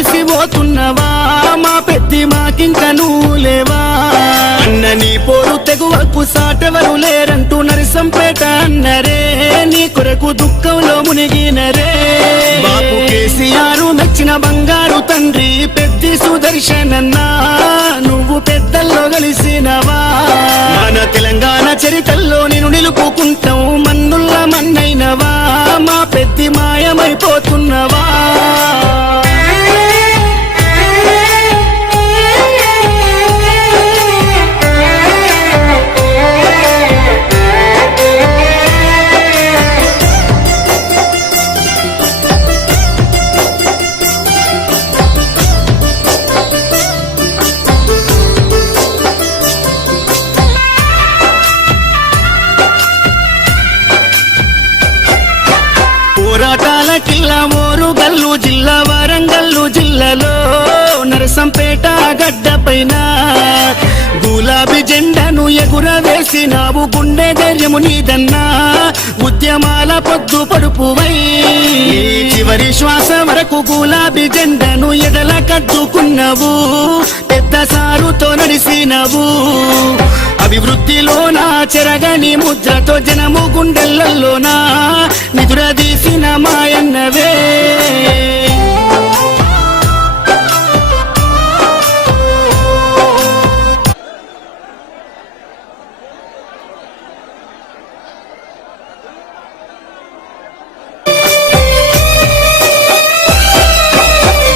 విడిసిపోతున్నవా మా పెద్ది మాకింక నువ్వు లేవా అన్న నీ పోరు తెగువకు సాటెవరు లేరంటూ నరసంపేట అన్నరే నీ కొరకు దుఃఖంలో మునిగినరే బాపు కేసీఆర్ మెచ్చిన బంగారు తండ్రి పెద్ది సుదర్శనన్నా నువ్వు పెద్దల్లో కలిసినవా మన తెలంగాణ చరిత్రలో నేను నిలుపుకుంటాం మన్నుల్ల మన్నైనవా మా పెద్ది మాయమైపోతున్నవా పోరాటాల కిల్లా ఓరుగల్లు జిల్లా వరంగల్లు జిల్లాలో నరసంపేట గడ్డ పైన గులాబీ జెండాను ఎగురవేసినావు గుండె ధైర్యము నీదన్నా ఉద్యమాల పొద్దు పడుపువై చివరి శ్వాస వరకు గులాబీ జెండాను ఎడల కట్టుకున్నావు పెద్ద సారుతో నడిసినవు అభివృద్ధిలోనా చెరగని ముద్రతో జనము గుండెలలోనా నిదురదీసిన మాయన్నవే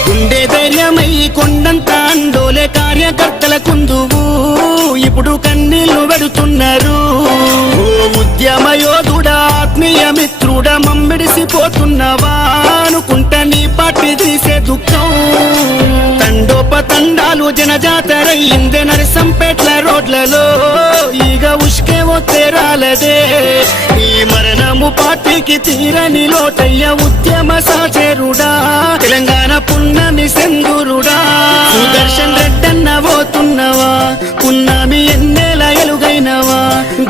గుండె ధైర్యమై కొండంత అండోలే కార్యకర్తల కుందువు ఇప్పుడు కన్నీళ్లు పెడుతున్నారు ఓ ఉద్యమ యోధుడా ఆత్మీయ మిత్రుడా మమ్మిడిసిపోతున్నవా అనుకుంటా నీ పార్టీ తీసే దుఃఖం తండోపతండాలు జనజాతరయ్యిందే నరసంపేట్ల రోడ్లలో ఈగ ఉష్కే వస్తే రాలదే ఈ మరణము పార్టీకి తీరని లోటయ్య ఉద్యమ సాచేరుడా తెలంగాణ పున్నమి సెందురుడా సుదర్శన్ రెడ్డన్న పోతున్నవా పున్నమి ఎన్నేల ఎలుగైనవా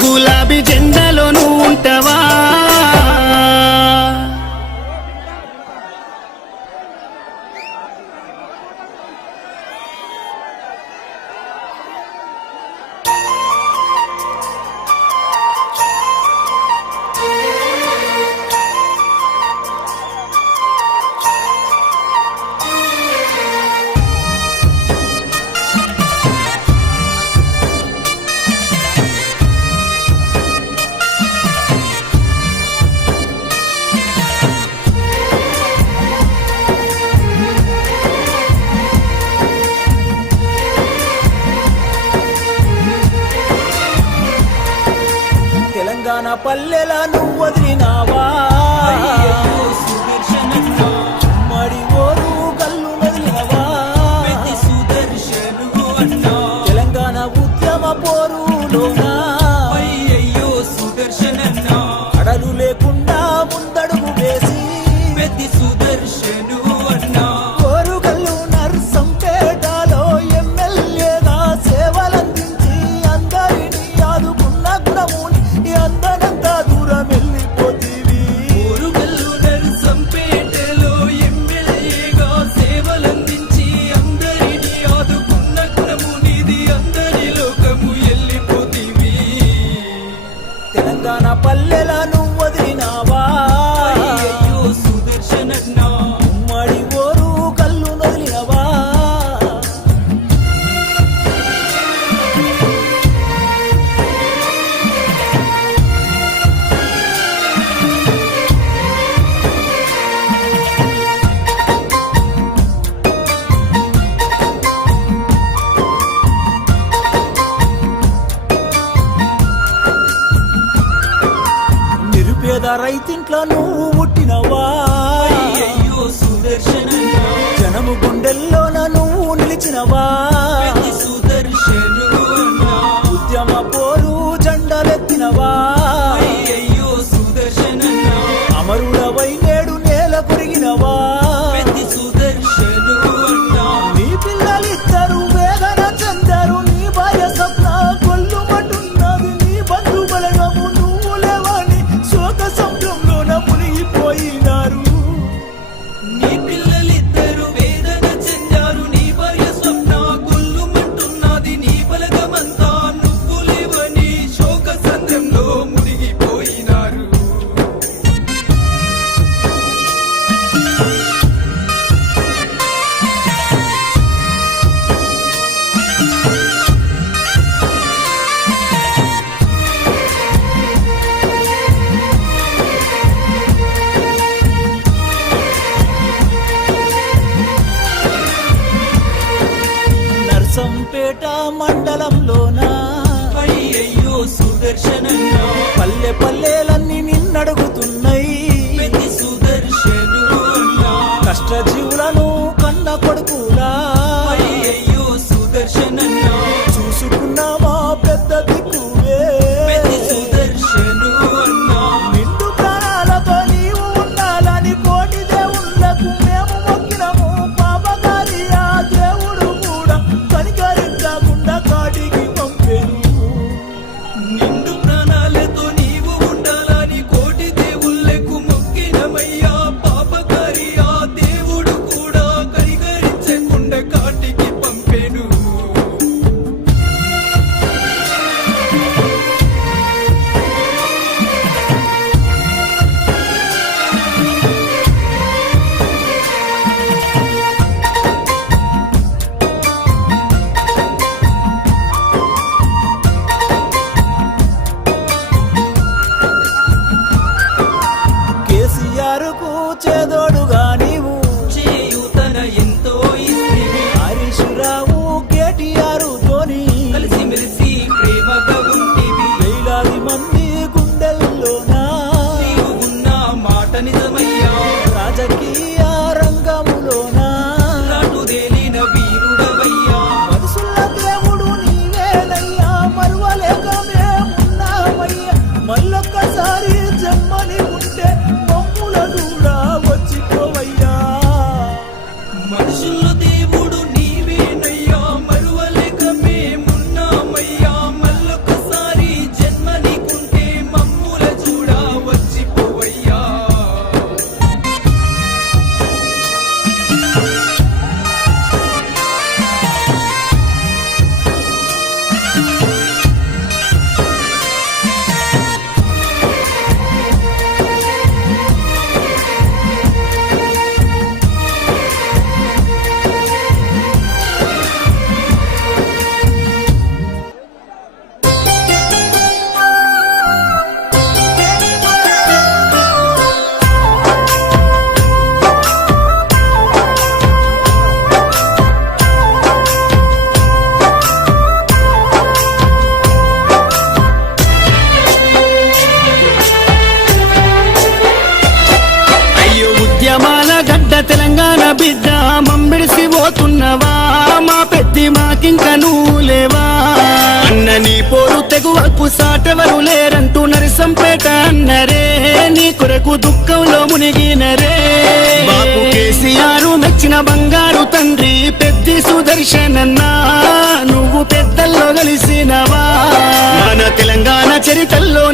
గులాబీ జెండాలో నువ్వు ఉంటావా తెలంగాణ పల్లెల నువ్వు వదిలినావా మడి ఓరు కల్లు వదిలినవా తెలంగాణ ఉద్యమ పోరులోనా అడలు లేకుండా ముందడుగు వేసి ఓరుగల్లు నర్సంపేటలో ఎమ్మెల్యేగా సేవలందించి అందరినీ ఆదుకున్న గుణముని అందనంతా దూరం వెళ్ళిపోతీవి ఓరుగల్లు నర్సంపేటలో ఎమ్మెల్యేగా సేవలందించి అందరినీ ఆదుకున్న గుణమునిది అందరి లోకము వెళ్ళిపోతీవి తెలంగాణ పల్లెల నువ్వు వదిలినావా సుదర్శనన్నా ఉమ్మడి ఓరు కల్లు వదిలినవా నిరుపేద రైతింట్లో నువ్వు పుట్టినవా సుదర్శనన్నా జనము గుండెల్లోన నువ్వు నిలిచినవా సుదర్శనున్నా ఉద్యమ పోరు జెండలెత్తినవా సుదర్శనన్నా అమరుడవై నేడు నేల కొరిగినవా సుదర్శనున్నా నీ పిల్లలిద్దరు వేదన చెందారు నీ భార్య స్వప్న కొల్లుమంటున్నది నీ బంధు బలగము నువ్వు లేవని శోక సముద్రంలోన మునిగిపోయినారు నీ పిల్లలిద్దరు వేదన నర్సంపేట మండలంలోనా అయ్యయ్యో సుదర్శనన్నా పల్లె పల్లెలన్నీ నిన్నడుగుతున్నాయి పెద్ది సుదర్శను అన్నా కష్టజీవులను కన్న కొడుకులా అయ్యయ్యో సుదర్శనన్నా చూసుకున్నామా పెద్ద దిక్కువే పెద్ది సుదర్శను అన్నా నిండు ప్రాణాలతో నీవు ఉండాలని కోటి దేవుళ్ళకు మేము మొక్కినము పాపగారి ఆ దేవుడు కూడా కనికరించకుండా కాటికి పంపెను నిండు ప్రాణాలతో నీవు ఉండాలని కోటి దేవుళ్ళకు మొక్కినమయ్యా పాపకారి ఆ దేవుడు కూడా కనికరించకుండా కాటికి పంపెను కేసీఆర్ కు చేదోడుగా నీవు చేయూతన ఎంతో ఇస్తివి హరీష్ రావు కేటీఆర్ తోని కలిసిమెలిసి ప్రేమగా ఉంటివి వేలాది మంది గుండెల్లోనా నీవు ఉన్న మాట నిజమయ్యా రాజకీయ రంగములోనా రాటుదేలిన వీరుడవయ్యా మనుషుల దేవుడు నీవేనయ్యా మరువలేక మేమున్నామయ్యా మళ్ళొక్కసారి జమ్మని ఉంటే మమ్ముల కూడా వచ్చిపోవయ్యా మనుషుల దేవుడు నీవేనయ్యా మరువలేక మేమున్నామయ్యా మళ్ళొకసారి జన్మ నీకుంటే మమ్ముల చూడా వచ్చిపోవయ్యా అయ్యో ఉద్యమాల గడ్డ తెలంగాణ బిడ్డ మంబిడిసి పోతున్నవా మా పెద్ది మాకింక నువ్వు లేవా అన్న నీ పోరు తెగువల్పు సాటెవరు లేరంటూ నరసంపేట అన్నరే నీ కొరకు దుఃఖంలో మునిగినరే బాపు కేసీఆర్ మెచ్చిన బంగారు తండ్రి పెద్ది సుదర్శనన్నా నువ్వు పెద్దల్లో కలిసినవా మన తెలంగాణ చరితల్లో